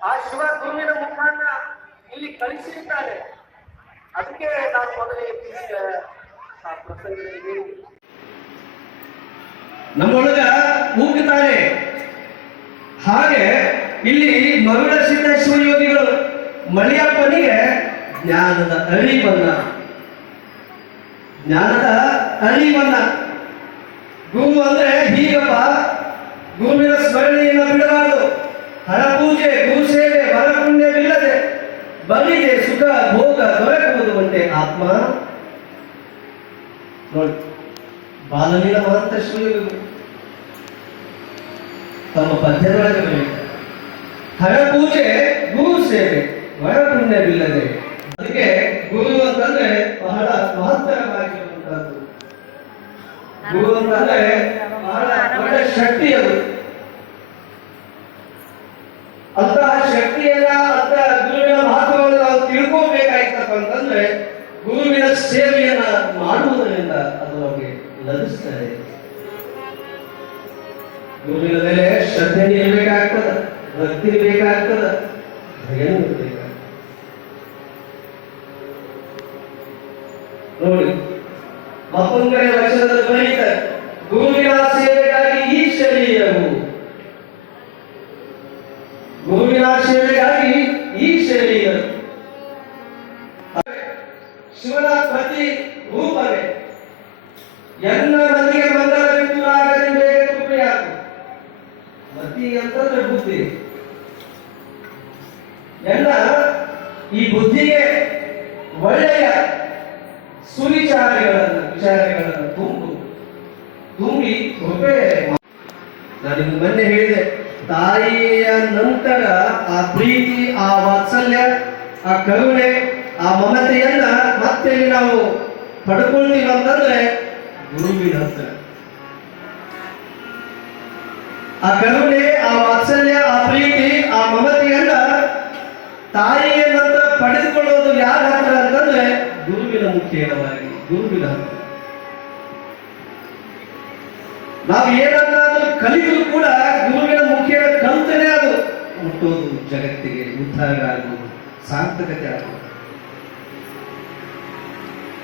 ಆ ಶಿವ ಗುರುವಿನ ಮುಖಾಂತರ ಇಲ್ಲಿ ಕಳಿಸಿರ್ತಾರೆ ಅದಕ್ಕೆ ನಾನು ಮೊದಲೇ. ನಮ್ಮೊಳಗ ಕೂಗುತ್ತಾರೆ ಹಾಗೆ ಇಲ್ಲಿ ಮರುಳ ಸೂರ್ಯೋಗಿಗಳು ಯೋಗಿಗಳು ಮಳಿಯಪ್ಪನಿಗೆ ಜ್ಞಾನದ ಅರಿವನ್ನ ಜ್ಞಾನದ ಅರಿವನ್ನ ಗುರು ಅಂದ್ರೆ ಹೀಗಪ್ಪ ಗುರುವಿನ ಸ್ಮರಣೆಯನ್ನು ಬಿಡಬಾರದು ಹರ ಪೂಜೆ ಗುರು ಸೇವೆ ವರಪುಣ್ಯವಿಲ್ಲದೆ ಬಲಿಗೆ ಸುಖ ಭೋಗ ದೊರಕುವುದು ಒಂದೇ ಆತ್ಮ ನೋಡಿ ಬಾಲಲೀಲ ಮಹಂತ ಶ್ರೀಗಳು ತಮ್ಮ ಪದ್ಯದೊಳಗೆ ಬರೆಯುತ್ತಾರೆ ಹರ ಪೂಜೆ ಗುರು ಸೇವೆ ವರ ಗುರು ಅಂತಂದ್ರೆ ಬಹಳ ಶಕ್ತಿ ಅದು. ಅಂತಹ ಶಕ್ತಿಯನ್ನ ಅಂತ ಗುರುವಿನ ಮಹತ್ವವನ್ನು ನಾವು ತಿಳ್ಕೋಬೇಕಾಯ್ತಪ್ಪ ಅಂತಂದ್ರೆ, ಗುರುವಿನ ಸೇವೆಯನ್ನ ಮಾಡುವುದರಿಂದ ಅದು ನಮಗೆ ಲಭಿಸ್ತದೆ. ಗುರುವಿನ ಮೇಲೆ ಶ್ರದ್ಧೆ ಇರಬೇಕಾಗ್ತದ ಭಕ್ತಿ ಇರಬೇಕಾಗ್ತದ ಭಯನೂ ಇರಬೇಕಾಗ್ತದೆ ನೋಡಿ ಮತ್ತೊಂದು ಕಡೆ ವಚನದಲ್ಲಿ ಬರೀತಾರೆ ಗುರುವಿನ ಸೇವೆಗಾಗಿ ಈ ಶರೀರವು. ಗುರುವಿನ ಸೇವೆಗಾಗಿ ಈ ಶರೀರ ಶಿವನ ಪ್ರತಿ ರೂಪವೇ. ಎಲ್ಲ ನದಿಗೆ ಮಂಗಲವಿದ್ದು ಆಗದೆ ಕೃಪೆಯಾಗು. ಮತಿ ಅಂತಂದ್ರೆ ಬುದ್ಧಿ. ಎಲ್ಲ ಈ ಬುದ್ಧಿಗೆ ಒಳ್ಳೆಯ ಸುವಿಚಾರಗಳನ್ನು, ವಿಚಾರಗಳನ್ನು ತುಂಬು ತುಂಬಿ ಕೃಪೆ ನಾನು ಮೊನ್ನೆ ಹೇಳಿದೆ, ತಾಯಿಯ ನಂತರ ಆ ಪ್ರೀತಿ, ಆ ವಾತ್ಸಲ್ಯ, ಆ ಕರುಣೆ, ಆ ಮಮತೆಯನ್ನ ಮತ್ತೆ ನಾವು ಪಡ್ಕೊಳ್ತೀವಿ ಅಂತಂದ್ರೆ ಗುರುವಿನ ಹತ್ರ. ಆ ಕರುಣೆ, ಆ ವಾತ್ಸಲ್ಯ, ಆ ಪ್ರೀತಿ, ಆ ಮಮತೆಯನ್ನ ತಾಯಿಯ ನಂತರ ಪಡೆದುಕೊಳ್ಳೋದು ಯಾರ ಹತ್ರ ಅಂತಂದ್ರೆ ಗುರುವಿನ ಮುಖೇನವಾಗಿ ಗುರುವಿನ ನಾವು ಏನನ್ನಾದ್ರೂ ಕಲಿದ್ರು ಕೂಡ ಗುರುವಿನ ಮುಖೇನ ಕಲ್ತನೇ ಅದು. ಹುಟ್ಟೋದು ಜಗತ್ತಿಗೆ, ಉದ್ಧಾರ ಆಗುವುದು ಸಾರ್ಥಕತೆ ಆಗುವುದು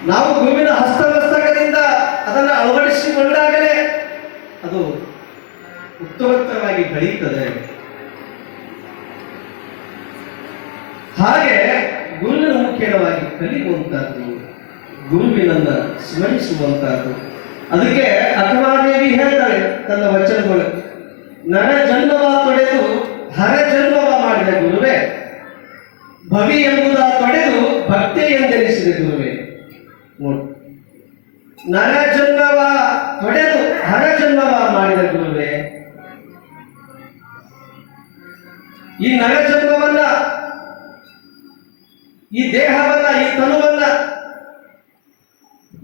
ನಾವು ಗುರುವಿನ ಹಸ್ತಮಸ್ತಕದಿಂದ ಅದನ್ನು ಅಳವಡಿಸಿಕೊಂಡಾಗಲೇ ಅದು ಉತ್ತಮೋತ್ತರವಾಗಿ ಬೆಳೆಯುತ್ತದೆ. ಹಾಗೆ ಗುರುವಿನ ಮುಖ್ಯವಾಗಿ ಕಲಿಯುವಂತಹದ್ದು ಗುರುವಿನನ್ನ ಸ್ಮರಿಸುವಂತಹದ್ದು. ಅದಕ್ಕೆ ದೇವಿ ಹೇಳ್ತಾರೆ ತನ್ನ ವಚನಗಳು. ನರ ಜನ್ಮವ ತೊಡೆದು ಹರ ಜನ್ಮವ ಮಾಡಿದ ಗುರುವೇ, ಭವಿ ಎಂಬುದ ತೊಡೆದು ಭಕ್ತಿ ಎಂದೆನಿಸಿದ ಗುರುವೇ. ನರ ಜನ್ಮವ ತೊಡೆದು ಹರ ಜನ್ಮವ ಮಾಡಿದ ಗುರುವೇ, ಈ ನರ ಜನ್ಮವನ್ನ, ಈ ದೇಹವನ್ನ, ಈ ತನುವನ್ನ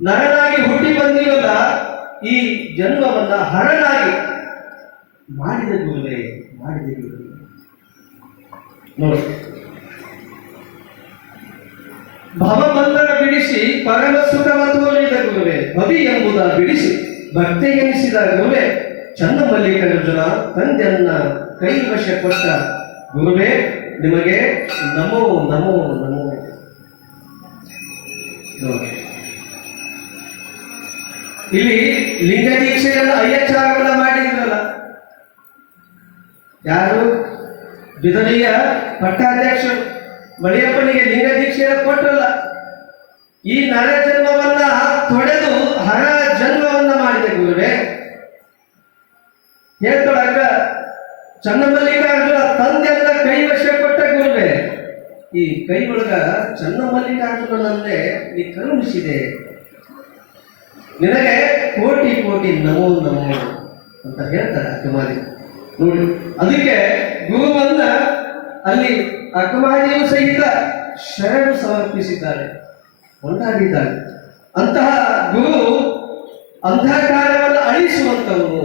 ನರನಾಗಿ ಹುಟ್ಟಿ ಬಂದಿರೋದ ಈ ಜನ್ಮವನ್ನ ಹರನಾಗಿ ಮಾಡಿದ ಗುರುವೇ ಮಾಡಿದ ಗುರುವೇ ನೋಡಿ. ಭವಬಂಧನ ಬಿಡಿಸಿ ಪರಮ ಸುಖವ ತೋರಿದ ಗುರುವೆ ಭವಿ ಎಂಬುದ ಬಿಡಿಸಿ ಭಕ್ತಿ ಎನಿಸಿದ ಗುರುವೇ ಚನ್ನಮಲ್ಲಿಕಾರ್ಜುನ ತಂದೆಯನ್ನ ಕೈ ವಶ ಕೊಟ್ಟ ಗುರುವೇ, ನಿಮಗೆ ನಮೋ ನಮೋ ನಮೋ. ನೋಡಿ. ಇಲ್ಲಿ ಲಿಂಗ ದೀಕ್ಷೆಯನ್ನು ಕೂಡ ಮಾಡಿದ್ರಲ್ಲ. ಯಾರು? ಬಿದರಿಯ ಪಟ್ಟಾಧ್ಯಕ್ಷರು. ಮಳಿಯಪ್ಪನಿಗೆ ಲಿಂಗ ದೀಕ್ಷೆಯನ್ನು ಕೊಟ್ಟರಲ್ಲ ಈ ನರ ಜನ್ಮವನ್ನ ತೊಡೆದು ಹರ ಜನ್ಮವನ್ನ ಮಾಡಿದ ಗುರುವೆ. ಹೇಳ್ಕೊಳಕ ಚನ್ನಮಲ್ಲಿಕಾರ್ಜುನ ತಂದೆಯನ್ನ ಕೈ ವಶ ಕೊಟ್ಟ ಗುರುವೆ. ಈ ಕೈ ಒಳಗ ಚನ್ನಮಲ್ಲಿಕಾರ್ಜುನನನ್ನೇ ನೀ ಕರುಣಿಸಿದೆ. ನಿನಗೆ ಕೋಟಿ ಕೋಟಿ ನಮೋ ನಮೋ ಅಂತ ಹೇಳ್ತಾರೆ ಅಕ್ಕಮಾರಿ. ನೋಡಿ, ಅದಕ್ಕೆ ಗುರುವನ್ನ ಅಲ್ಲಿ ಅಕ್ಕಮಾದಿಯು ಸಹಿತ ಶರಣು ಸಮರ್ಪಿಸಿದ್ದಾರೆ. ಒಂದಾಗಿದ್ದಾರೆ ಅಂತಹ ಗುರು ಅಂಧಕಾರವನ್ನು ಅಳಿಸುವಂತವನು